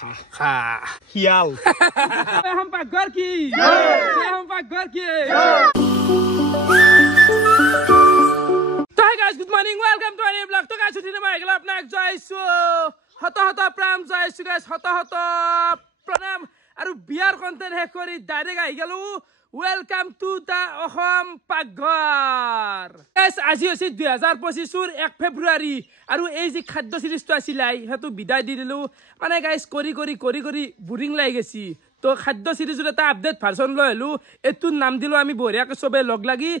খা শিয়াল हम पाकघर की हम पाकघर की तो hey guys good morning welcome to any vlog to guys today মই গলা আপোনাক জয়ছো হত হত প্রাম জয়ছো guys হত হত প্ৰণাম আৰু বিয়াৰ কন্টেন্ট হে কৰি ডাইৰেক্ট আহি গলো Welcome to the Ahom Paghar. Guys, আজি হৈছে 2025 ৰ 1 ফেব্ৰুৱাৰী আৰু এই যে খাদ্য সিৰিজটো আছিল হেতু বিদায় দি দিলো মানে গাইস কৰি বুৰিং লাগি গেছি তো খাদ্য সিৰিজৰ এটা আপডেট ভাৰ্সন লৈ হলো এটো নাম দিলো আমি বঢ়িয়াকৈ সবে লগ লাগি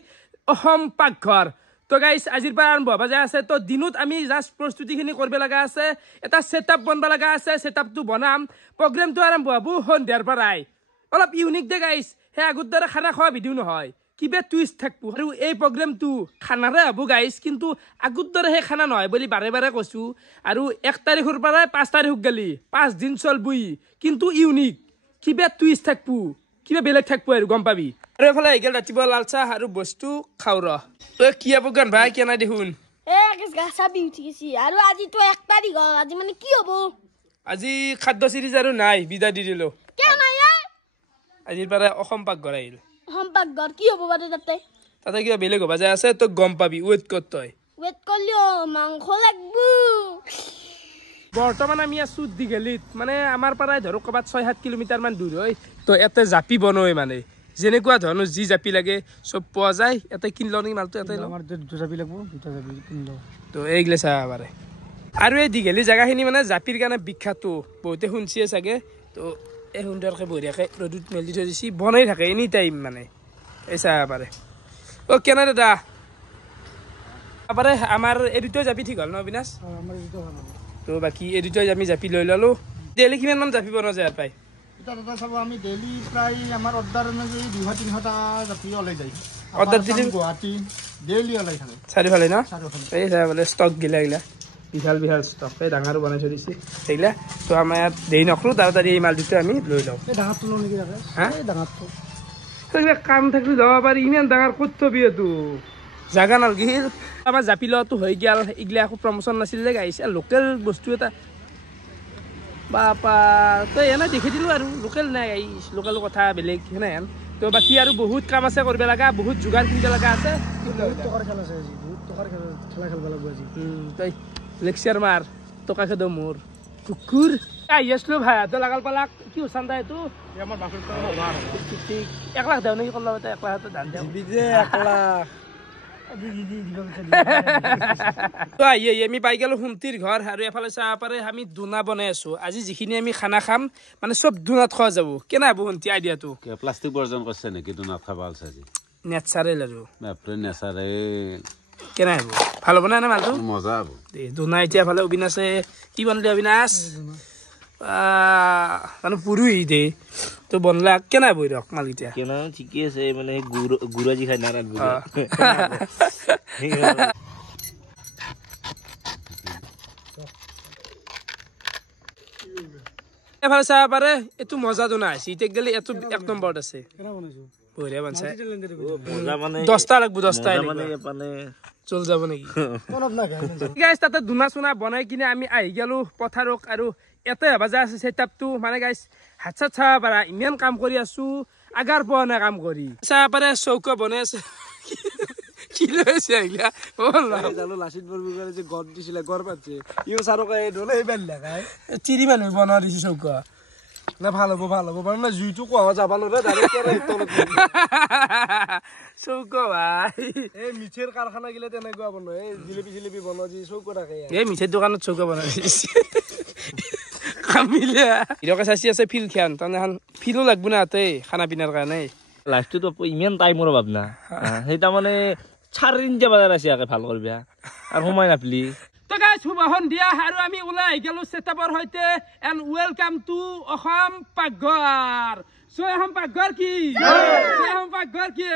অহম পাকঘৰ তো গাইস আজিৰ পৰা আৰম্ভ হ'ব যায় আছে তো দিনত আমি জাস্ট প্ৰস্তুতিখিনি কৰিব লগা আছে এটা সেটআপ বনবা লগা আছে সেটআপটো বনাম প্ৰগ্ৰামটো আৰম্ভ হ'ব সন্ধিয়াৰ পৰাই অলপ ইউনিক দে গাইস হে আগৰ খানা খোৱা ভিডিও নহয় কিবা টুইষ্ট থাকবো আৰু এই প্ৰগ্ৰামটো খানাৰে হ'ব গাইস কিন্তু আগৰ হে খানা নহয় বুলি বাৰে কৈছো আৰু 1 তাৰিখৰ পৰা 5 তাৰিখ গলি 5 দিন চলবই কিন্তু ইউনিক কিবা টুইষ্ট থাকবো কিবা বেলেগ থাকবো আৰু গম পাবি আৰু এফালে আইগল ৰাতিপুৱা লাল চাহ আৰু বস্তু খাও ৰ তই কি আব গান ভাই কেনা দেখুন কিস গাছা বিউটি গেছি আৰু আজি তো 1 তাৰিখ আজি মানে কি হ'ব আজি খাদ্য সিৰিজ আৰু নাই বিদায় দি দিলো কে নাই আজিৰ পৰা অসম পাকঘৰ আহিল অসম পাকঘৰ কি হ'ব বাৰে তাতে কিবা বেলেগ হ'ব যায় আছে তো গম পাবি ওয়েট কত তই ওয়েট করলিও মাংস লাগবো বৰ্তমান আমি আছো দিগেলিত মানে আমাৰ পৰাই ধৰ কবাত 6-7 কিলোমিটাৰ মান দূৰ হয় তো এতে জাপি বনয় মানে যেনেকুৱা ধৰণৰ যি জাপি লাগে সব পোৱা যায় এতে কিনলো নি মালটো এতে আমাৰ দুটা জাপি লাগবো দুটা জাপি কিনলো তো এইগলে চাবা পাৰে আৰু এই দিগেলি জায়গাখিনি মানে জাপিৰ কাৰণে বিখ্যাত বহুতে শুনছিয়ে চাগে তো এই সুন্দৰকৈ বঢ়িয়াকৈ ৰ'দত মেলি থৈ দিছি বনাই থাকে এনি টাইম মানে এই চাবা পাৰে ও কেনে দাদা আবাৰে আমাৰ এই দুটো জাপি ঠিক হ'ল ন বিনাশ আমাৰ দুটা ভাল তো বাকি এই দুটো আমি জাপি লৈ ললো ডেইলি কিমান মান জাপি বনোৱা যায় পাই এটা দাদা চাব আমি ডেইলি প্ৰায় আমাৰ অৰ্ডাৰ অনুযায়ী 200-300 টা জাপি ওলাই যায় অৰ্ডাৰ দিলে গুৱাহাটী ডেইলি ওলাই থাকে চাৰিফালে ন চাৰিফালে এই চাৰিফালে ষ্টক গিলা বিশাল ষ্টক এই ডাঙৰ বনাই থৈ দিছে সেইগিলা তো আমাৰ ইয়াত দেৰি নকৰো তাড়াতাড়ি এই মাল দুটো আমি লৈ লওঁ এই ডাঙৰটো লওঁ নেকি দাদা হা এই ডাঙৰটো সেইগিলা কাম থাকিলে যাব পাৰি ইমান ডাঙৰ ক'ত থবি এইটো জাগা নালগিল আমাৰ জাপি লোৱাটো হৈ গেল এইগিলা একো প্ৰমোচন নাছিল যে গাইছে লোকেল বস্তু এটা বাপা তই এনে দেখি দিলো আৰু লোকেল নাই গাইছ লোকেল কথা বেলেগ হেন তো বাকী আৰু বহুত কাম আছে কৰিব লগা বহুত যোগাৰ কিনিব লগা আছে বহুত টকাৰ খেলা আছে আজি বহুত টকাৰ খেলা খেলব লাগব আজি তই লেকচাৰ মাৰ টকা খেদ মোৰ কুকুৰ আহি আছিলো ভাই তই লাগাল পালাক কি চান্দা এইটো আমাৰ বাপৰ ঠিক 1 লাখ দেও নেকি কলা 1 লাখ ধান দেও বিজে 1 লাখ তো আমি পাই গেলো হুমতিৰ ঘৰ আৰু এফালে চাহ পাৰে আমি দুনা বনাই আছো আজি যিখিনি আমি খানা খাম মানে সব দুনাত খোৱা যাব কেনে হ'ব হুমতি আইডিয়াটো প্লাষ্টিক বৰ্জন কৰিছে নেকি দুনাত খাব আলছে আজি নেচাৰেল আৰু বাপৰে নেচাৰেল কেনে হ'ব ভাল হ'ব না মালটো মজা হ'ব দুনা এতিয়া ফালে অবিনাশে কি বনালি অবিনাশ মানে পুৰুই দে তো বনলা কেনে হ'ব ৰক মাল এতিয়া কেনা ঠিকই আছে মানে গুৰাজি খাই নাৰাত এফালে চাব পাৰে এইটো মজা দুনা আছে এতিয়া গেলি এইটো 1 নম্বৰত আছে কেনা বনাইছো বঢ়িয়া বনছে মজা মানে 10টা লাগব 10টা মানে চল যাব নেকি অলপ না গাইস তাতে দুনা চুনা বনাই কিনে আমি আহি গেলো পথাৰক আৰু এতে বাজা আছে সেটআপটো মানে গাইস হাত চাত চাব পাৰা ইমান কাম কৰি আছো আগাৰ পোৱা না কাম কৰি চাব পাৰে চৌকা বনাই আছে কি লৈছে এইলা ওলা জানো লাচিত বৰগুগাৰে যে গড দিছিলে গৰ পাছে ইও সাৰকা এই ডলে হেবাল লাগাই চিৰি মানুহ বনোৱা দিছে চৌকা না ভাল হ'ব মানে জুইটো কোৱা যাবা নৰে ডাইৰেক্ট তলত চৌকা ভাই এই মিঠেৰ কাৰখানা গিলে তেনেকুৱা বনায় এই জিলেপি বনোৱা যি চৌকা থাকে এই মিঠেৰ দোকানত চৌকা বনাই দিছে কামিলে ইৰকা চাচি আছে ফিল খান তখন ফিলো লাগব না তে খানা পিনাৰ কাৰণে লাষ্টটো ইমান টাইমৰ ভাবনা সেইটা মানে 4 বাজাৰ আছে আকে ভাল কৰিবা আৰু সময় নাপলি তো গাইস শুভহন দিয়া আৰু আমি ওলাই গেলো সেটআপৰ হৈতে এন্ড ওয়েলকাম টু অসম পাকঘৰ অসম পাকঘৰ কি অসম পাকঘৰ কি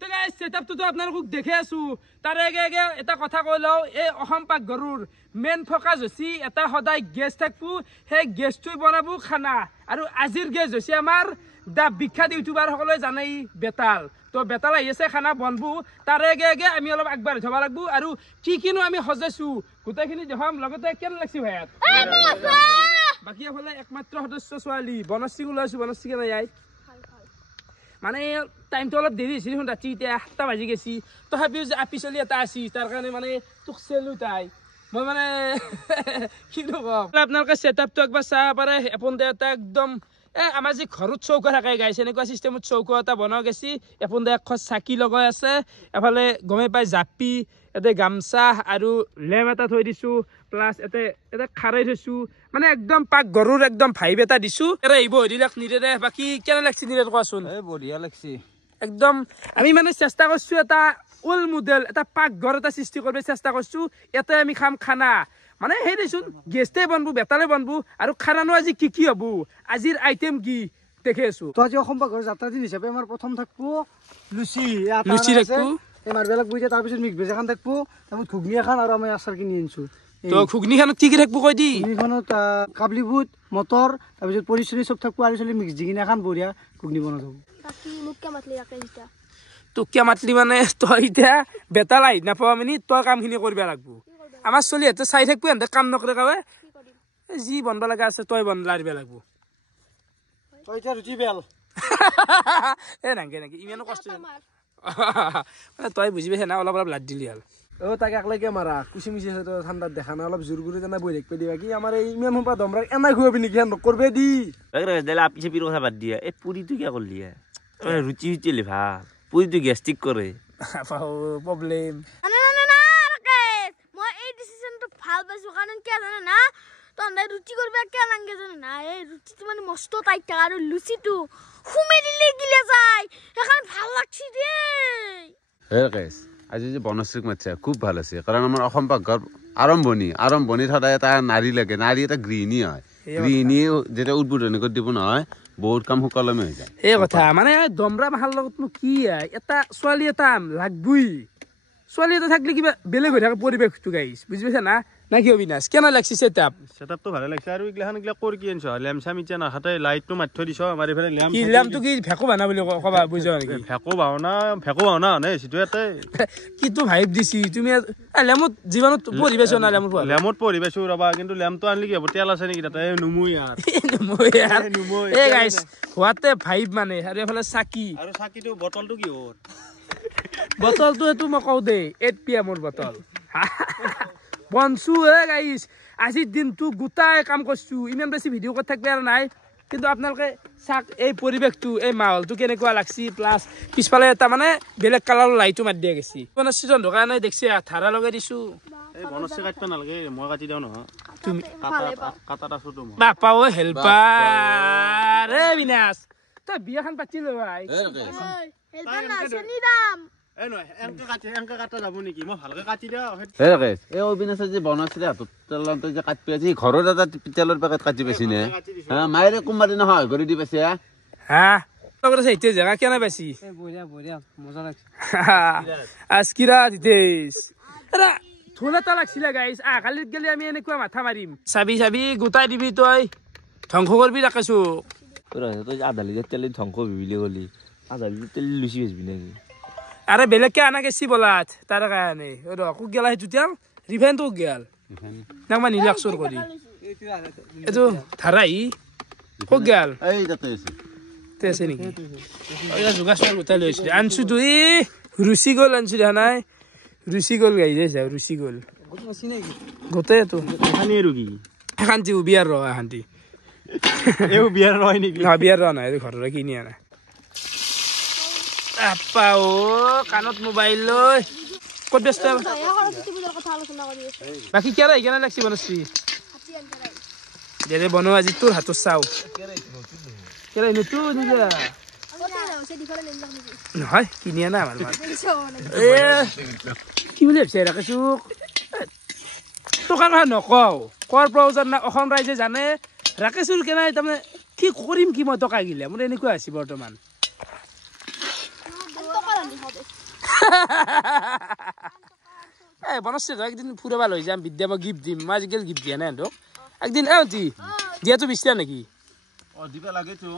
তো গাইস সেটআপটো তো আপোনালোকক দেখে আছো তাৰ আগে এটা কথা কৈ লও এই অসম পাকঘৰৰ মেন ফোকাস হৈছে এটা সদায় গেছ থাকবো হে গেছটো বনাবো খানা আৰু আজিৰ গেছ হৈছে আমাৰ দা বিখ্যাত ইউটিউবাৰ সকলে জানাই বেতাল তো বেতাল আহি আছে খানা বনবো তাৰ আগে আমি অলপ আগবাঢ়ি থবা লাগবো আৰু কি কিনো আমি সজাইছো গোটেইখিনি দেখাম লগতে কেন লাগছি ভাইয়াত বাকী এফালে একমাত্ৰ সদস্য ছোৱালী বনশ্ৰীক ওলাইছোঁ বনশ্ৰী কেনে যাই মানে টাইমটো অলপ দেৰি হৈছিল দেখোন ৰাতি এতিয়া 7টা বাজি গেছি তথাপিও যে আপি চলি এটা আছি তাৰ কাৰণে মানে তোক চেলো তাই মই মানে কি নকম আপোনালোকে ছেটআপটো একবাৰ চাব পাৰে এপন দে এটা একদম আমাৰ যে ঘৰত চৌকা থাকে গাইছে এনেকুৱা চিষ্টেমত চৌকা এটা বনোৱা গেছি এপন দে এখন চাকি লগাই আছে এফালে গমে পাই জাপি এতে গামছা আৰু লেম এটা থৈ দিছোঁ প্লাছ এতে খাৰাই থৈছোঁ মানে একদম পাক গৰুৰ একদম ভাইব এটা দিছোঁ এৰে আহিব হৰিলাক নিৰে বাকী কেনে লাগছি নিৰে কোৱাচোন বঢ়িয়া লাগছে একদম আমি মানে চেষ্টা কৰিছোঁ এটা ওল্ড মডেল এটা পাকঘৰ এটা সৃষ্টি কৰিব চেষ্টা কৰিছোঁ ইয়াতে আমি খাম খানা মানে সেই দেচোন গেষ্টে বনবো বেতালে বনবো আৰু খানানো আজি কি হ'ব আজিৰ আইটেম কি দেখি আছোঁ তো আজি অসম পাকঘৰ যাত্ৰা দিন হিচাপে আমাৰ প্ৰথম থাকবো লুচি লুচি ৰাখবো এই মাৰবেলাক বুইছে তাৰপিছত মিক্স ভেজ এখন থাকবো তাৰপিছত ঘুগনি এখন আৰু আমি আচাৰ কিনি আনিছোঁ তো ঘুগনিখনত কি থাকবো কৈ দি ঘুগনিখনত কাবলি বুট মটৰ তাৰপিছত পৰিচৰি চব থাকবো আৰু চলি মিক্স দি কিনে এখন বঢ়িয়া ঘুগনি বনাই থব বাকী মোক কে মাতলি ৰাখে এতিয়া তোক কিয় মাতলি মানে তই এতিয়া বেতাল আহি নাপাৱ মানে তই কামখিনি কৰিব লাগব আমাৰ চলিহঁতে চাই থাকবো সিহঁতে কাম নকৰে কাৱে যি বনব লগা আছে তই লাৰিব লাগব তই এতিয়া ৰুটি বেল নাংগে ইমানো কষ্ট তই বুজি পাইছে না অলপ লাদ দিলি হ'ল তাক একলাগে মাৰা কুচি মিচি ঠাণ্ডাত দেখা নাই অলপ জোৰ কৰি তেনে বহি থাকিব দিবা কি আমাৰ এই ইমান সোপা দমৰাক এনাই খুৱাবি নেকি নকৰবে দি আপি চাপিৰ কথা বাদ দিয়া এই পুৰিটো কিয় কৰিলি ৰুটি হুটিলে ভাল পুৰিটো গেষ্টিক কৰে প্ৰব্লেম মই এই ডিসিশনটো ভাল পাইছো কাৰণ কি জানা না তন্দে ৰুটি কৰবা কে লাংগে জানা না এই ৰুটিটো মানে মস্ত টাইট থাকে আৰু লুচিটো খুমে দিলে গিলে যায় এখন ভাল লাগছি দে কেছ আজি যে বনশ্ৰীক মাতিছে খুব ভাল আছে কাৰণ আমাৰ অসম পাকঘৰ আৰম্ভণিত সদায় এটা নাৰী লাগে নাৰী এটা গৃহিণী হয় গৃহিণী যেতিয়া উদ্বোধনী কৰি দিব নহয় বহুত কাম সুকলমে হৈ যায় এই কথা মানে দমৰা মাহাৰ লগতনো কি এটা ছোৱালী এটা লাগবই ছোৱালী এটা থাকলে কিবা বেলেগ হৈ থাকে পৰিৱেশটো গাইছ বুজি পাইছা না কি অবিনাশ কেনে লাগছে সেটআপটো ভালে লাগছে আৰু ইগলাখান ইগলা কৰি কি আনছ লেম চাম ইচ্ছা নাখাতে লাইটটো মাৰি থৈ দিছ আমাৰ এইফালে লেমটো কি ভেকু বানা বুলি কবা বুজ নেকি ভেকু ভাওনা নে সিটো এতে কিটো ভাইব দিছি তুমি লেমত জীৱনত পৰিবেশ না লেমত পৰিবেশ ৰবা কিন্তু লেমটো আনলি কি হ'ব তেল আছে নেকি তাতে নুমুই আৰু এই গাইছ হোৱাতে ভাইব মানে আৰু এফালে চাকি আৰু চাকিটো বটলটো কি হ'ল বটলটো এটো মই কওঁ দে 8 PM বটল বনছো গাইছ আজিৰ দিনটো গোটাই কাম কৰিছোঁ ইমান বেছি ভিডিঅ' কৰি থাকিব আৰু নাই কিন্তু আপোনালোকে চাওক এই পৰিৱেশটো এই মাহলটো কেনেকুৱা লাগছি প্লাছ পিছফালে এটা মানে বেলেগ কালাৰৰ লাইটো মাৰি দিয়া গৈছে মানে চিজন ঢকা নাই দেখছি ধাৰা লগাই দিছোঁ এই বনশ্ৰী কাটিব নালাগে মই কাটি দিওঁ নহয় তুমি কাটাত আছো তো মই বাপা ঐ হেল্পাৰ ৰে বিনাশ তই বিয়াখন পাতি লৈ ভাই হেলপাৰ না চেনি দাম এই নহয় এংকে কাটা যাব নেকি মই ভালকে কাটি দিওঁ এই অবিনাশে যে বনশ্ৰী হাতত তেলতে যে কাটি পাইছে ঘৰত এটা তেলৰ পেকেট কাটি পাইছি নে মায়েৰে কোনোবা দিনা সহায় কৰি দি পাইছে হা লগতে চাইতে জেগা কেনে পাইছি বঢ়িয়া মজা লাগছে আজকিৰা দিতেছ এৰা থোলা তা লাগছিলে গাইছ কালিত গেলি আমি এনেকুৱা মাথা মাৰিম চাবি গোটাই দিবি তই ধ্বংস কৰবি ৰাখিছো তই আধা লিটাৰ তেল ধ্বংস বিবিলি গলি আধা লিটাৰ তেল লুচি বেচবি নেকি আরে বেলেগকে আনা গেছি বলাত তার কারণে কুক গেলা সেইটো তেল রিফাইন তো গেল নাকমা নিলাকসর করি এতো ধারাই কুক গেল এই যাতে আছে তে আছে নেকি ওইটা জুগাসমার গোটাই লৈছিল আনছো তুই রুচি গল আনছো দেখা নাই রুচি গল গাই যাইছা রুচি গল গোটাই তো খানি রুগী এখানটি বিয়ার র এখানটি এও বিয়াৰ ৰয় নেকি না বিয়াৰ ৰ নাই ঘৰৰে কিনি আনা আপা ও কানত মোবাইল লৈ ক'ত ব্যস্ত বাকী কি আৰু কেনে লাগছি বনশ্ৰী দেৰে বনো আজি তোৰ হাতত চাও কেলে নতু নিলা নহয় কিনি আনা আমাৰ কি বুলি ভাবিছে ৰাখিছো টকাৰ কথা নকওঁ কৰ প্ৰয়োজন না অসম ৰাইজে জানে ৰাকেশুৰ কেনে তাৰমানে কি কৰিম কি মই টকা গিলে মোৰ এনেকুৱা আছে বৰ্তমান বনশ্ৰী একদিন ফুৰাব লৈ যাম বিদ্যা মই গিফ্ট দিম মই আজিকালি গিফ্ট দিয়া নাই সিহঁতক একদিন দিয়াটো বিচাৰা নেকি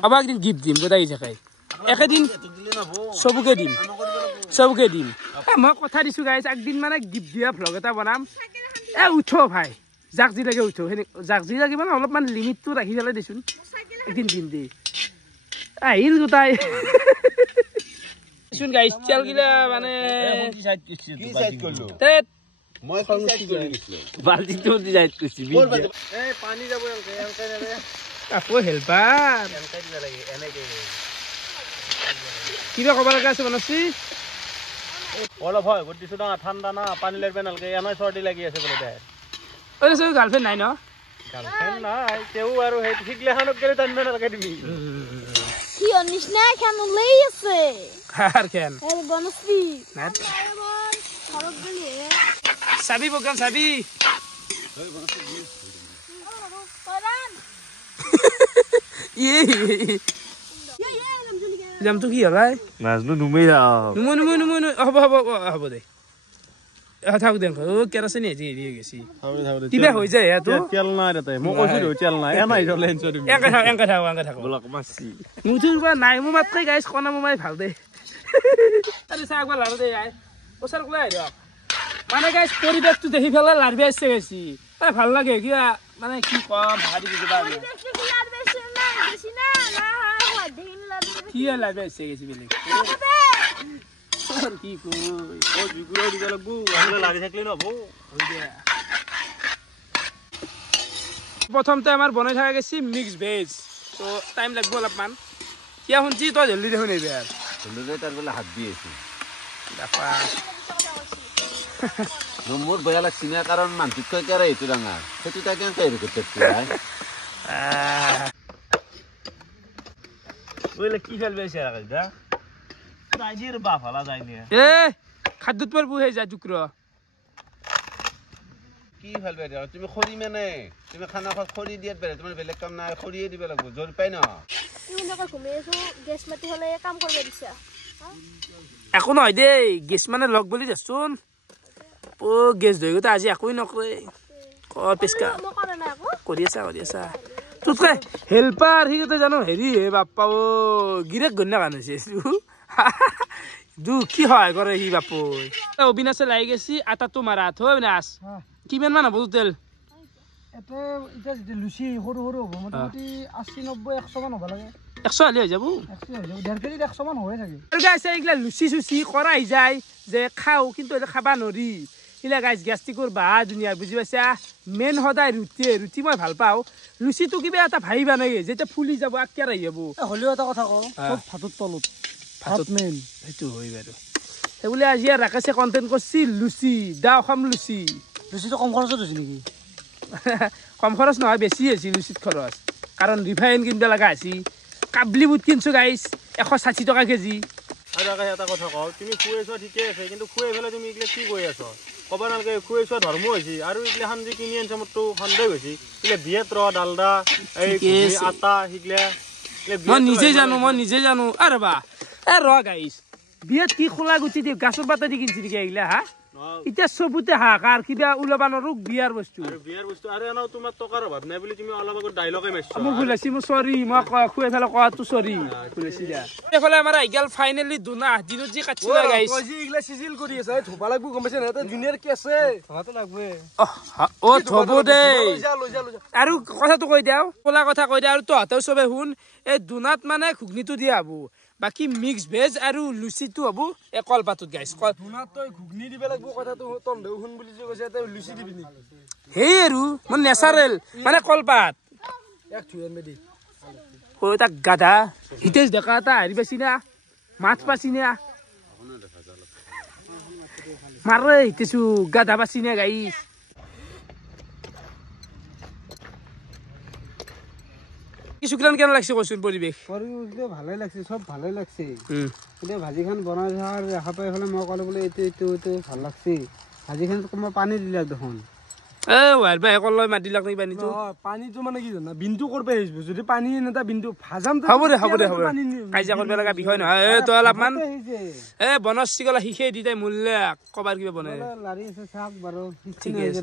আবার একদিন গিফ্ট দিম গোটাই থাকে একেদিন সবকে দিম মই কথা দিছো গাইছ একদিন মানে গিফ্ট দিয়া ভ্লগ এটা বনাম উঠো ভাই যাক যি লাগে উঠো যাক যি লাগে মানে অলপমান লিমিটটো ৰাখি পেলাই দেচোন একদিন দিম দে আহিল গোটাই শুন গাইছ তেল গিলা মানে কি সাইড করলো তেত মই কি সাইড কৰি দিছিলো বালতিটো দি যাই কৈছি এই পানী যাব এনকে নেৰে আকৌ হেল্পাৰ এনকে দিব লাগে এনেকে কিবা ক'ব লগা আছে বনশ্ৰী অলপ হয় গতিছো না ঠাণ্ডা না পানী লাগবে নালকে এনাই চৰ্দি লাগি আছে বোলে দে ঐ সব গাৰ্লফ্ৰেণ্ড নাই ন গাৰ্লফ্ৰেণ্ড নাই তেও আৰু সেই শিকলেখানক গেলে টানিব নালাগে তুমি কি অনিষ্ণা খান লৈ আছে কাৰ খেন এই বনশ্ৰী নাই ঘৰত গলি চাবি প্ৰগ্ৰাম চাবি কৰান জামটো কি হলাই নাজনো নুমেই যাও নুমু হ'ব দে থাক দে কেৰাচিন হেৰি হেৰি হৈ গৈছি কিবা হৈ যায় তো তেল নাই তাতে মই কৈছো তেল নাই এনাই চলে তুমি এংকে থাক বলক মাছি মুঠুৰ পৰা নাই মোৰ মাত্ৰাই গাইছ কণা মোৰ মাই ভাল দে আৰে চাহ একবাৰ লাৰু দে আই ওচৰ কোলাই আহি দিয়ক মানে গাইছ পৰিৱেশটো দেখি পেলাই লাৰবি আসছে গৈছি ভাল লাগে কিবা মানে কি কম ভাবি কিবা কি লাৰবি আসছে গৈছি বেলেগ কি কই ও বিগুৰা দিব লাগবো আমলে লাগি থাকলে নহব প্ৰথমতে আমাৰ বনাই থকা গৈছি মিক্স ভেজ তো টাইম লাগব অলপমান কিয় শুনছি তই জলদি দেখোন এইবাৰ হলুদে তাৰ বেলা হাত দি আছে বাপা মোৰ বেয়া লাগছি না কাৰণ মানুহটোতকৈ কেৰা এইটো ডাঙৰ সেইটো তাই কেনেকৈ হেৰি কৰি থাকছি ওইলে কি ফেলবে সে রাখা রাজির বাপ হলা যায়নি এ খাদ্যত পর বুহে যায় টুকর কি ফেলবে তুমি খৰি মানে তুমি খানা খৰি দিয়াত বেলে তোমাৰ বেলেগ কাম নাই খৰিয়ে দিব লাগিব জোৰ পাই ন তুমি নকা ঘুমে আছো গ্যাস মাটি হলে কাম করবে দিছা একো নহয় দেই গেছ মানে লগ বুলি দেচোন ও গেছ ধৰি গতে আজি একোই নকৰে ক পেছকা মই কৰা নাই আকৌ কৰি আছা তোতকে হেল্পাৰ হিগতে জানো হেৰি হে বাপ্পা ও গিৰেক গন্যা গান হৈছে দু কি হয় কৰে সি বাপু অবিনাশে লাগি গেছি আটাটো মাৰা থৈ অবিনাশ কিমান মান হ'ব টোটেল এটা এটা লুচি সৰু সৰু হ'ব মোটামুটি 80 90 100 মান হ'ব লাগে 100 হলে হৈ যাব 100 হৈ যাব 1.5 কেজি 100 মান হৈ থাকে আৰু গাইছে এইগিলা লুচি চুচি কৰাই যায় যে খাও কিন্তু এটা খাবা নৰি ইলা গাইছ গ্যাস্ট্ৰিকৰ বাহা দুনিয়া বুজি পাইছা মেন সদায় ৰুটি মই ভাল পাওঁ লুচিটো কিবা এটা ভাবিবা নাগে যেতিয়া ফুলি যাব আকিয়াৰ আহি যাব হলিও এটা কথা কওঁ সব ভাতত তলত ভাত মেইন সেইটো হয় বাৰু সেইবুলি আজি ৰাকেশে কণ্টেণ্ট কৰিছি লুচি দা অসম লুচি লুচিটো কম খৰচত হৈছে নেকি কম খৰচ নহয় বেছি হৈছে লুচিত খৰচ কাৰণ ৰিফাইন কিনিব লগা হৈছে কাবলি বুট কিনছো গাইছ 160 টকা কেজি আৰু এটা কথা কওঁ তুমি খুৱাইছ ঠিকে আছে কিন্তু খুৱাই পেলাই তুমি এইগিলা কি কৈ আছ ক'ব নালাগে খুৱাইছ ধৰ্ম হৈছে আৰু এইগিলা খান যে কিনি আনিছে মোৰতো সন্দেহ হৈছে এইগিলা বিয়েত ৰ ডালদা এই আটা সেইগিলা মই নিজে জানো আৰে বা এ ৰ গাইছ বিয়েত কি খোলা গুটি দি গাছৰ পাতা দি কিনছি নেকি এইগিলা হা এতিয়া চবুতে হাহাকাৰ কিবা ওলাবা নৰো বিয়াৰ বস্তু আৰু এনাও তোমাৰ টকাৰ অভাৱ নাই বুলি তুমি অলপ আগত ডাইলগে মাৰিছ মই ভুলাছি মই সৰি মই খুৱাই ফেলে কোৱাটো সৰি ভুলাছি দিয়া এইফালে আমাৰ আইগাল ফাইনেলি দুনা দিনত যি কাটছিলা গাইছ তই যি ইগলা সিজিল কৰি আছে ধোবা লাগব গম পাইছ না এটা জুনিয়ৰ কি আছে ধোৱাটো লাগবে অ থব দে লৈ যা আৰু কথাটো কৈ দিও কোলা কথা কৈ দিয়া আৰু তহঁতেও চবে শুন এই দুনাত মানে ঘুগনিটো দিয়া হব বাকি মিক্স ভেজ আৰু লুচিটো হব এ কলপাতত গাইছ ধুনাত তই ঘুগনি দিব লাগব কথাটো তন্দেও শুন বুলি যে কৈছে তই লুচি দিবি নি হেই আৰু মই নেচাৰেল মানে কলপাত এক থুয়েন মেদি ও তা গাধা হিতেশ দেখা তা হেৰি পাছি না মাছ পাছি না মাৰে হিতেছো গাধা পাছি না গাইছ কিছুকিলান কেন লাগছে কচোন পৰিবেশ ভালে লাগছে সব ভালে লাগছে এতিয়া ভাজিখান বনাই থকাৰ দেখা পাই ফেলে মই ক'লো বোলে এইটো ভাল লাগছে ভাজিখান মই পানী দিলাক দেখোন এ ওয়ার ভাই কলয় মাটি লাগ নাই পানীটো পানীটো মানে কি জানা বিন্দু কৰবে আহিব যদি পানী নেতা বিন্দু ভাজাম হ'ব দে কাইজা কৰিব লগা বিষয় নহয় এ তো অলপমান এ বনশ্ৰী গলা শিখে দি তাই মূল্য কবাৰ কিবা বনাই লাৰি আছে চাক বাৰু ঠিক আছে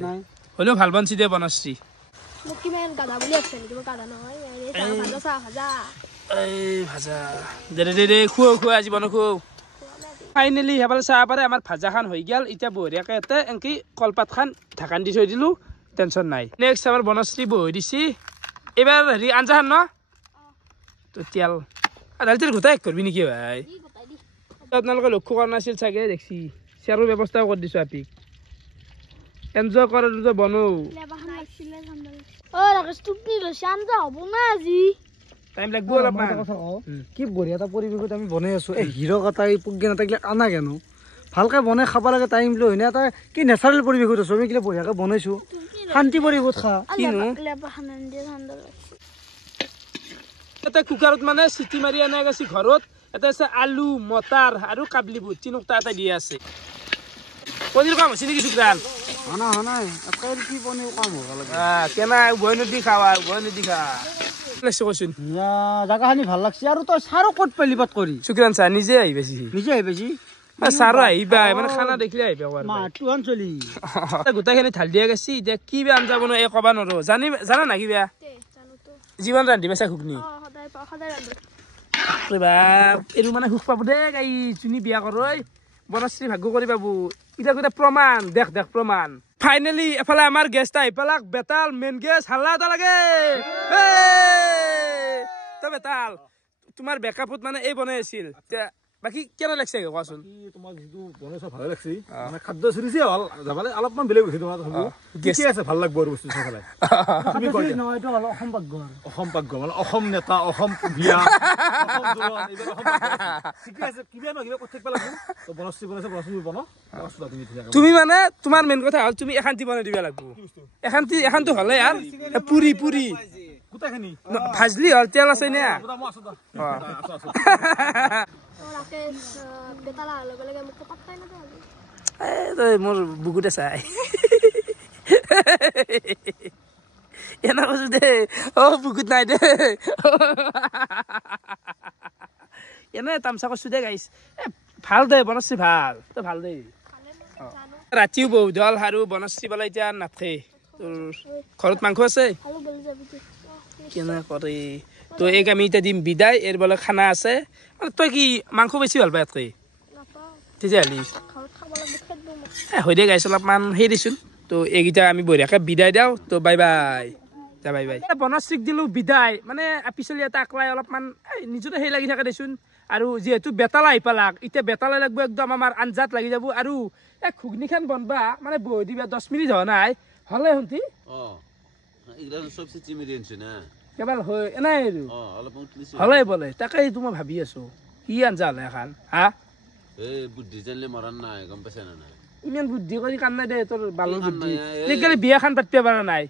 হলেও ভাল বনছি দে বনশ্ৰী মোক কিমান গাধা বুলি আছে নেকি মই গাধা নহয় এই চাহ ভাজা এই ভাজা দে খুৱা আজি বন খুৱা ফাইনেলি হেবাল চাহ পাৰে আমাৰ ভাজা খান হৈ গেল এতিয়া বঢ়িয়াকে এতে এনকি কলপাত খান ঢাকান দি থৈ দিলো টেনশ্যন নাই নেক্সট আমাৰ বনশ্ৰী বহি দিছি এইবাৰ হেৰি আঞ্জাখন ন তো তেল দালি তেল গোটাই কৰবি নেকি ভাই আপোনালোকে লক্ষ্য কৰা নাছিল চাগে দেখছি চেয়াৰৰ ব্যৱস্থাও কৰি দিছোঁ আপিক এনজয় কৰাৰ বনো টাইম লাগব অলপমান কি বঢ়িয়া এটা পৰিৱেশত আমি বনাই আছো এই হিৰ কটা এই পুগেন এটাগিলা আনা কেন ভালকে বনাই খাব লাগে টাইম লৈ হয়নে এটা কি নেচাৰেল পৰিৱেশত আছো আমি কিলা বঢ়িয়াকে বনাইছো শান্তি পৰিৱেশত খা কিনো এটা কুকাৰত মানে চিটি মাৰি আনা গৈছে ঘৰত এটা আছে আলু মটাৰ আৰু কাবলি বুট তিনিটা এটা দিয়া আছে পনীৰ কাম হৈছে নেকি শুক্ৰান হনা হনা আজকাল কি বনাই কাম হ'ব লাগে কেনা উভয় নদী খাৱা উভয় নদী খা লাগছে কৈছোন জাগাখানি ভাল লাগছে আৰু তই চাৰো ক'ত পালি পাত কৰি শুক্ৰান চা নিজে আহি পাইছি নিজে আহি পাইছি চাৰো আহিবা মানে খানা দেখিলে আহিবা মাহটো চলি গোটেইখিনি ঢাল দিয়া গৈছে এতিয়া কি বেয়া আঞ্জা বনাই এই ক'বা নোৱাৰো জানা না কি বেয়া যিমান ৰান্ধি পাইছা ঘুগনি এইটো মানে সুখ পাব দে গাই চুনি বিয়া কৰৈ বনশ্ৰী ভাগ্য কৰি পাব এতিয়া গোটেই প্ৰমাণ দেখ দেখ প্ৰমাণ ফাইনেলি এফালে আমাৰ গেষ্ট আহি পেলাক বেতাল মেইন গেছ হাল্লা এটা লাগে তই বেতাল তোমাৰ বেকআপত মানে এই বনাই আছিল বাকী কেনে লাগছে কোৱাচোন তোমাক যিটো বনাইছা ভালে লাগছে মানে খাদ্য চুৰিছে হল যাবালে অলপমান বেলেগ হৈছে তোমাৰ ঠিকে আছে ভাল লাগব আৰু বস্তু চাই পেলাই তুমি কৈ দিয়া নহয় এইটো হল অসম পাকঘৰ মানে অসম নেতা অসম বিয়া অসম জোৱান এইবোৰ অসম ঠিকে আছে কিবা নহয় কিবা কথা পেলাব তো বনশ্ৰী বনাইছে বনশ্ৰী বনাও তুমি মানে তোমাৰ মেইন কথা হ'ল তুমি এখান্তি বনাই দিব লাগিব এখানটো হ'লে আৰু পুৰি গোটেইখিনি ভাজলি হ'ল তেল আছে নে মোৰ বুকুতে চাই এনে কৈছো দে বুকুত নাই দে এনে তামচা কৈছো দে গাইছ ভাল দে বনশ্ৰী ভাল তই ভাল দে ৰাতিও বহু দল আৰু বনশ্ৰী বোলে এতিয়া নাথে তোৰ ঘৰত মাংস আছে কেনে কৰে তো এক আমি এতিয়া দিম বিদায় এর বলে খানা আছে মানে তই কি মাংস বেছি ভাল পাই ইয়াতকৈ তেতিয়াহ'লে হৈ দে গাইছ অলপমান সেই দিছোন তো এইকেইটা আমি বঢ়িয়াকৈ বিদায় দিওঁ তো বাই বাই বাই বাই বনশ্ৰীক দিলোঁ বিদায় মানে পিছলি এটা আকলাই অলপমান নিজতে সেই লাগি থাকে দেচোন আৰু যিহেতু বেতাল আহি পালাক এতিয়া বেতালে লাগব একদম আমাৰ আঞ্জাত লাগি যাব আৰু এই ঘুগনিখন বনবা মানে বহি দিবা 10 মিনিট হোৱা নাই হ'লে শুনতি কেৱল হয় এনেই হ'লে বোলে তাকেই তো মই ভাবি আছো কি আঞ্জা হ'লে এখন হা বুদ্ধি জানিলে মৰণ নাই গম পাইছে না নাই ইমান বুদ্ধি কৰি কাম নাই দে তোৰ বালৰ বুদ্ধি আজিকালি বিয়াখন পাতিব পৰা নাই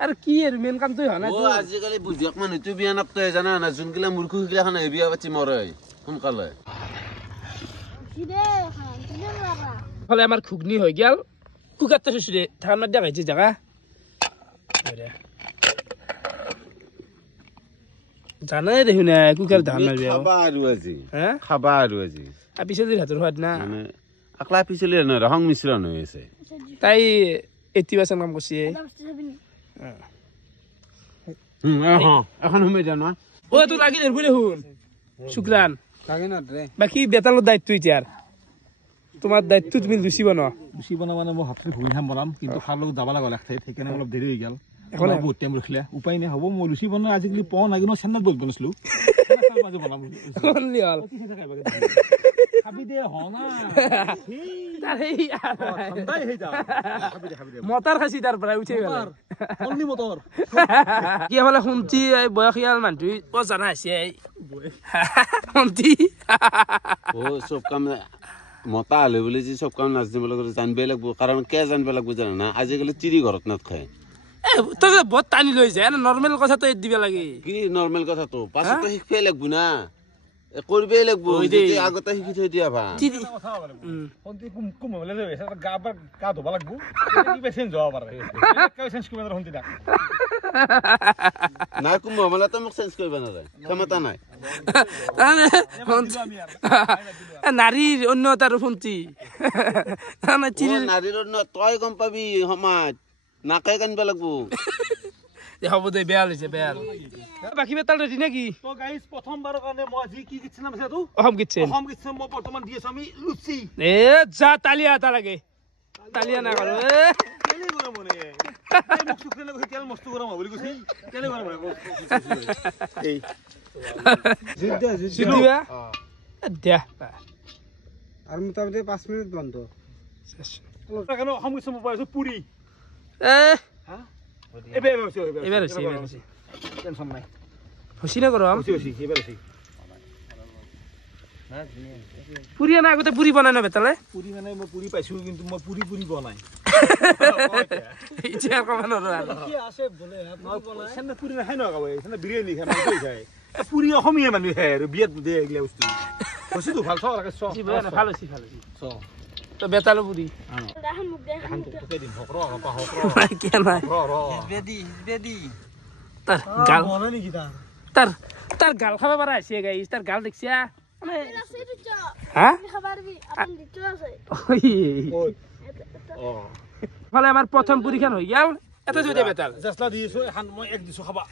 আৰু কি আৰু মেইন কামটো হোৱা নাই আজিকালি বুদ্ধিয়ক মানুহটো বিয়া নাপাতে জানা না যোনগিলা মূৰ্খ সেইগিলাখন বিয়া পাতি মৰে সোনকালে হ'লে আমাৰ ঘুগনি হৈ গেল কুকাৰটো থৈছো দে ধান মাত দিয়া খাইছে জাগা জানাই দেখোন কুকাৰ ধান মাৰিব খাবা আৰু আজি পিছলি ভাতৰ সোৱাদ না আকলা পিছলি নহয় সংমিশ্ৰণ হৈ আছে তাই 80% কাম কৰিছে এখন সোমাই যা না তোৰ লাগি ধৰিব দেখোন শুক্ৰান লাগে নদৰে বাকী বেতালৰ দায়িত্ব এতিয়া তোমাৰ দায়িত্ব তুমি লুচি বনোৱা লুচি বনাব মানে মই ভাবছো ঘুগনি খাম বনাম কিন্তু খাৰ লগত যাব লগা লাগছে সেইকাৰণে অলপ দেৰি হৈ গ'ল বহুত টাইম ৰখিলে উপায় নাই হ'ব মই লুচি বনাই আজিকালি পোৱা নাই কিন্তু চেন্নাত বহুত বনাইছিলো মটৰ খাইছি তাৰ পৰা উঠি গ'ল কি হ'লে শুনতি বয়সীয়াল মানুহ জানা হৈছে শুনতি চব কাম মতা হলে বুলি যে চব কাম নাচ দিব লাগিব জানিবই লাগিব কাৰণ কিয় জানিব লাগিব জানা না আজিকালি তিৰি ঘৰত নাখায় তই বহুত টানি লৈ যায় নৰ্মেল কথাটো দিব লাগে কি নৰ্মেল কথাটো পাছতো শিকিবই লাগিব না কৰিবই লাগিব আগতে শিকি থৈ দিয়া ভাল গা ধুব লাগিব নাই কুম্ভ মেলাতো মোক চেঞ্জ কৰিব নাযায় ক্ষমতা নাই নাৰীৰ অন্য এটা শুনতি নাৰীৰ অন্য তই গম পাবি সমাজ নাকাই কানিব লাগিব হ'ব দে বেয়া হৈছে বেয়া বাকী বেতাল ৰেডি নেকি প্ৰথমবাৰৰ কাৰণে মই যি কি কিটচেন আছে এইটো অসম কিটচেন মই বৰ্তমান দি আছো আমি লুচি যা তালিয়া এটা লাগে তালিয়া নাই বাৰু তেল মস্ত গৰম হ'ব বুলি কৈছে তেলে গৰম হ'ব এই দিবা দিয়া আৰু মোটামুটি 5 মিনিট বন্ধ কেন অসম কিছু মই পাইছো পুৰি এবাৰ হৈছে টেনশ্যন নাই হৈছে নে গৰম এইবাৰ হৈছে পুৰি আনা আগতে পুৰি বনাই ন বেতালে পুৰি মানে মই পুৰি পাইছো কিন্তু মই পুৰি বনাই এতিয়া অকমান পুৰি নাখায় নগাব বিৰিয়ানী খাই মাংস খায় পুৰি অসমীয়া মানুহ খায় আৰু বিয়াত দিয়ে এইগিলা বস্তু হৈছেতো ভাল চাওঁ লাগে ভাল হৈছে তো বেতালো পুৰি তাৰ গাল খাব পাৰা হৈছে গাইছ তাৰ গাল দেখিছা ফালে আমাৰ প্ৰথম পুৰিখন হৈ গেল এটা যদি বেতাল জেচলা দিছো এখন মই এক দিছো খাবা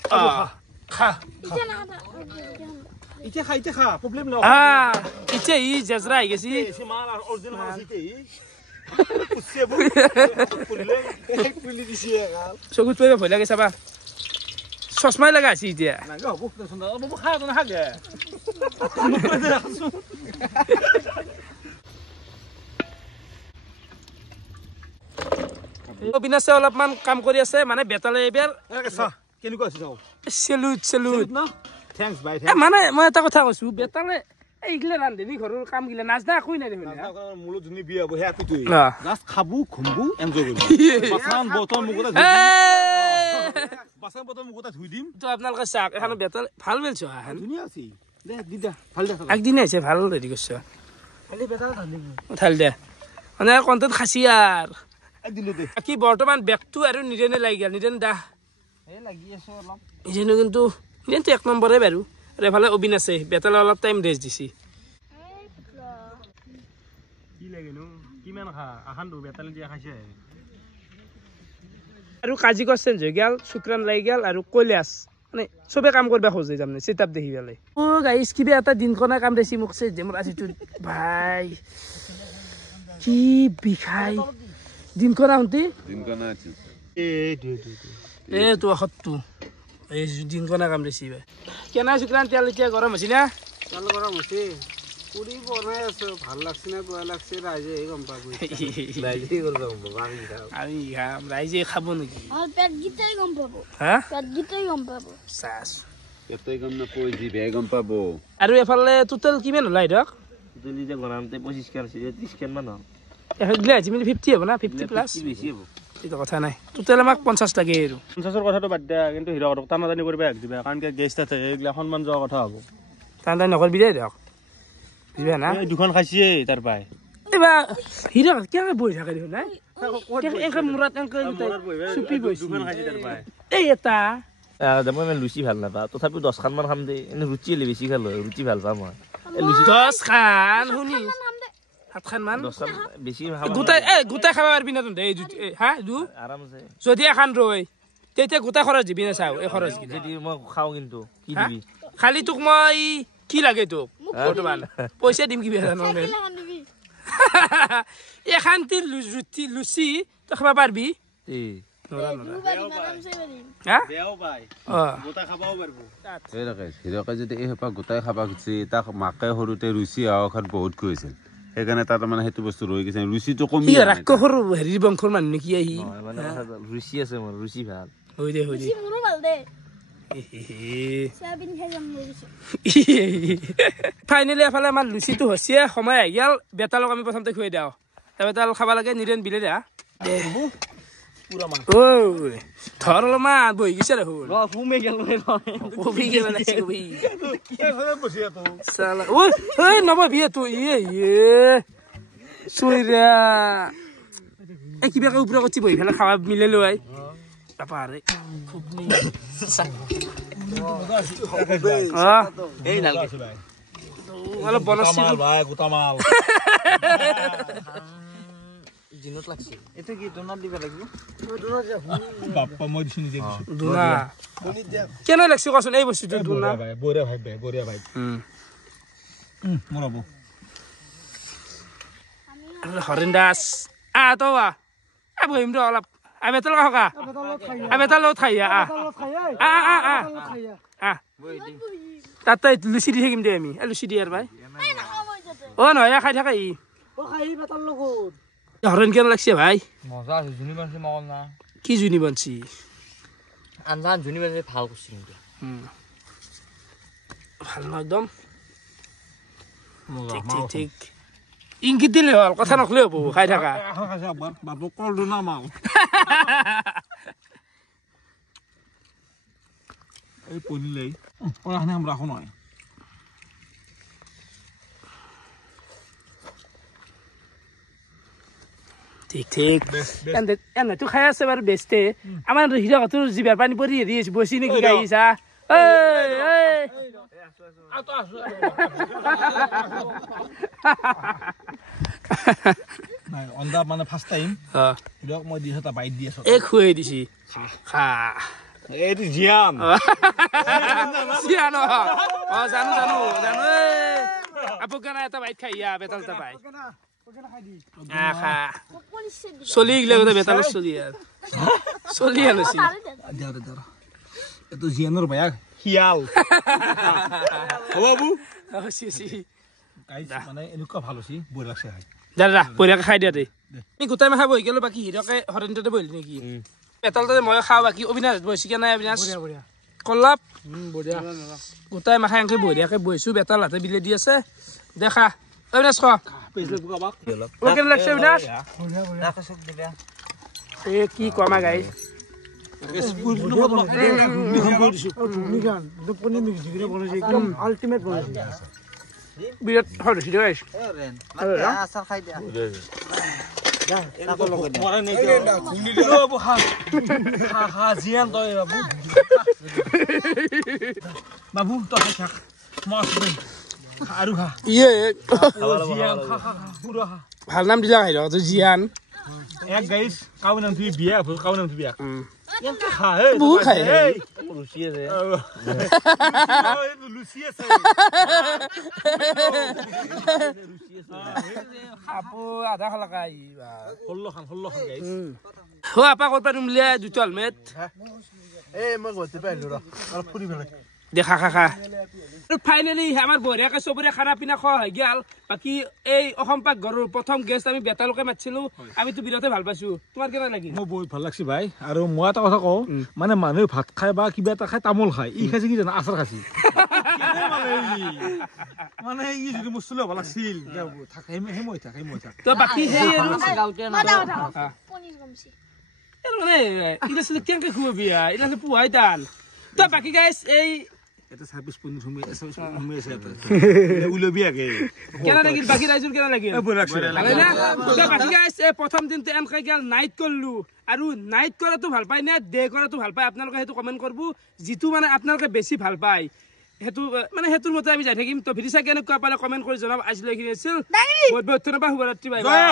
এতিয়া খা প্ৰব্লেম নাই ইচ্ছে ই জেজৰা আহি গেছি মাল আৰু অৰিজিনেল মাল আছে চকুত পৰিব ভয় লাগে চাবা চশমাই লগা আছে এতিয়া অবিনাশে অলপমান কাম কৰি আছে মানে বেতালে এইবাৰ কেনেকুৱা আছে চেলুট থেংকস বাই মানে মই এটা কথা কৈছো বেতালে এইগিলা ৰান্ধনী ঘৰৰ কাম গিলা নাচনা একোই নাই দেখোন মূলত যোনে বিয়া হ'ব সেয়া তুই জাষ্ট খাবো ঘুমবো এনজয় কৰিবো বাচন বৰ্তন মুখত বাচন বৰ্তন মুখত ধুই দিম তো আপোনালোকে চাওক এখন বেতাল ভাল বেলছো ধুনীয়া আছে দে দিদা ভাল দেখা একদিন আহিছে ভাল ৰেডি কৰিছ উঠাল দে মানে কণ্টেণ্ট খাচি আৰ দিলো দে বাকী বৰ্তমান বেগটো আৰু নিৰেনে লাগি গ'ল নিৰেন দা লাগি আছো অলপ নিৰেনো কিন্তু নিৰেনটো 1 নম্বৰে বাৰু আৰু এফালে অবিন আছে বেতালে অলপ টাইম ৰেষ্ট দিছি কি লাগে নো কিমান খা আহানটো বেতালে দিয়া খাইছে আৰু কাজি কষ্টেন হৈ গেল শুক্ৰান লাগি গেল আৰু কৈলাস মানে চবে কাম কৰিব খোজে তাৰমানে চেটআপ দেখি পেলাই অ গাইছ কিবা এটা দিনখনা কাম দিছি মোক চে মোৰ আজিটো ভাই কি বিখাই দিনখনা হুঁতি তো সত্তু এই দিনখনা কাম দিছি কেনা শুক্ৰান তেল এতিয়া গৰম হৈছে না তেল গৰম হৈছে পুৰি বনাই আছো ভাল লাগছে না বেয়া লাগছে ৰাইজে গম পাব ৰাইজে গম পাব আমি খাম ৰাইজে খাব নেকি পেট গিটাই গম পাব হা পেট গিটাই গম পাব চাস কেতই গম নাপাই যি বেয়া গম পাব আৰু এফালে টোটেল কিমান হলাই ধক দিল্লীতে গনামতে 25 কেন আছে 30 কেন মান এফালে আজি 50 হ'ব না 50 প্লাস বেছি হ'ব এটা কথা নাই টোটেল আমাক 50 লাগে আৰু 50ৰ কথাটো বাদ দিয়া কিন্তু হিৰ কথা টানাটানি কৰিবা এক দিবা কাৰণ কি গেষ্ট আছে এইগিলা সন্মান যোৱা কথা হ'ব টান টান নকৰবি দেই ধক বুঝবা না এই দুখন খাইছিয়ে তাৰ পাই এবা হিৰা কেনে বহি থাকে দেখোন নাই এনেকে মুৰাত এনেকে চুপি গৈছে দুখন খাইছি তাৰ পাই এই এটা মই লুচি ভাল নাপাওঁ তথাপিও 10 খান মান খাম দে এনে ৰুটি হ'লে বেছি খালো ৰুটি ভাল পাওঁ মই 10 খান শুনি 7 খান মান 10 খান বেছি খাব গোটাই খাব পাৰবি না তহঁতে এই হা দু আৰামছে যদি এখন ৰৈ তেতিয়া গোটাই খৰচ দিবি না চাও এই খৰচ কি যদি মই খাওঁ কিন্তু কি দিবি খালি তোক মই কি লাগে তোক বৰ্তমান পইচা দিম কি নৰ্মেল এখানটি লুচি তই খাব পাৰবি হিৰকে যদি এই সোপা গোটাই খাবা খুজিছে তাক মাকে সৰুতে ৰুচি আওখাত বহুত খুৱাইছিল সেইকাৰণে তাত মানে সেইটো বস্তু ৰৈ গৈছে ৰুচিটো কমি সৰু হেৰি বংশৰ মানুহ কি আহি ৰুচি আছে মোৰ ৰুচি ভাল হৈ দে মোৰো ভাল দে ফাইনেলি এফালে আমাৰ লুচিটো হৈছে সময় আহি গেল বেতালক আমি প্ৰথমতে খুৱাই দিওঁ বেতাল খাব লাগে নিৰেন বিলে দে ধৰ অলপমান বহি গৈছে দেখোন নববি চুইৰা এই কিবা ওপৰত কচি বহি পেলাই খাব মিলে লৈ পাপাৰে অলপ বনাইছে দিনত লাগছে এটো কি দোনাত দিবা লাগিব বাপ্পা মই দিছি নিজে দোনা কেন লাগছে কচোন এই বস্তুটো দোনা বঢ়িয়া ভাই মৰাব হৰেন দাস তো বহিম ৰ অলপ বেতাল কাহকা বেতাল লগত খাই তাতে লুচি দি থাকিম দে আমি লুচি দি আৰু ভাই অ নহয় খাই থাকা ই হৰণ কেন লাগছে ভাই মজা আছে জুনি বানছি মগল না কি জুনি বানছি আঞ্জান জুনি বানছি ভাল করছি কিন্তু ভাল ন একদম মজা ঠিক ঠিক ইংগিত দিলে হ'ল কথা নকলে হ'ব খাই থাকা বাবু কলটো না মাল এই পনিলেই পড়াখানে আমরা রাখো নয় ঠিক ঠিক এনে তো খাই আছে বাৰু বেষ্টে আমাৰ হিৰা তোৰ জিভাৰ পানী পৰি হেৰি আছে বসি নেকি গাইছা নাই অন্দা মানে ফাৰ্স্ট টাইম হিৰক মই দিছো এটা বাইট দি আছো এই খুৱাই দিছি খা এইটো জিয়ান জিয়ান জানো জানো জানো আপো কেনা এটা বাইট খাইয়া বেতাল এটা পাই খা চলি গেলে গোটেই বেতাল চলি আৰু চলি আনছি এইটো জিয়ানৰ বায়া হিয়াল বাবু গাইছ মানে এনেকুৱা ভাল হৈছে বৈ লাগছে খাই দাদা বঢ়িয়াকে খাই দিয়া দেই আমি গোটাই মাখা বহি গ'লো বাকী হিৰকে হৰেন্দ্ৰতে বহিলি নেকি বেতালতে মই খাওঁ বাকী অবিনাশ বহিছি কে নাই অবিনাশ কলাপ গোটাই মাখা এনেকে বঢ়িয়াকে বহিছো বেতাল হাতে বিলে দি আছে দেখা অবিনাশ খ কেনে লাগছে অবিনাশ এই কি কমা গাই আল্টিমেট বিৰাট হৰছি দে গাইছ জিয়ান তই বাবু বাবু তই খা মাছ আৰু খা ইয়ে জিয়ান খা খা পুৰা খা ভাল নাম দিলা খাই তো জিয়ান এক গাইছ কাউ নাম তুই বিয়া কাউ নাম তুই বিয়া খা বহু খাই লুচি আছে লুচি আছে আপো আধা খালা খাই হল্ল খান গাইছ হ আপা ক'ত পাৰিম লে দুটা হেলমেট মই গতি পাইলো ৰ অলপ ফুৰি পেলাই দেখা খা খা ফাইনেলি আমাৰ বঢ়িয়াকে চবৰে খানা পিনা খোৱা হৈ গেল বাকী এই অসম পাকঘৰৰ প্ৰথম গেষ্ট আমি বেতালকে মাতিছিলো আমিতো বিৰাটে ভাল পাইছো তোমাৰ কেনে লাগিল মই বহুত ভাল লাগছি ভাই আৰু মই এটা কথা কওঁ মানে মানুহে ভাত খাই বা কিবা এটা খাই তামোল খায় ই খাইছে কি জানা আচাৰ খাইছি মানে ই যদি মছলা ভাল আছিল থাকে মই থাক তো বাকী সেই আৰু পনিৰ কমছি মানে ইলা সলে কেনকে খুৱাবি ইলা সলে পুৱাই দান তো বাকী গাইস এই এটা সাৰ্ভিস পনি ঘুমে আছে এটা উলবি আগে কেনা লাগিল বাকী ৰাইজৰ কেনা লাগিল ভালে না তো বাকী গাইস এই প্ৰথম দিনতে এনকে গেল নাইট কৰলু আৰু নাইট কৰাটো ভাল পায় না ডে কৰাটো ভাল পায় আপোনালোকে হেতু কমেন্ট কৰব জিতু মানে আপোনালোকে বেছি ভাল পায় হেতু মানে হেতুৰ মতে আমি যাই থাকিম তো ভিডিও চাই কেনেকুৱা পালে কমেন্ট কৰি জনাব আজিলৈ কিনে আছিল বহুত বহুত ধন্যবাদ শুভৰাত্ৰি বাই বাই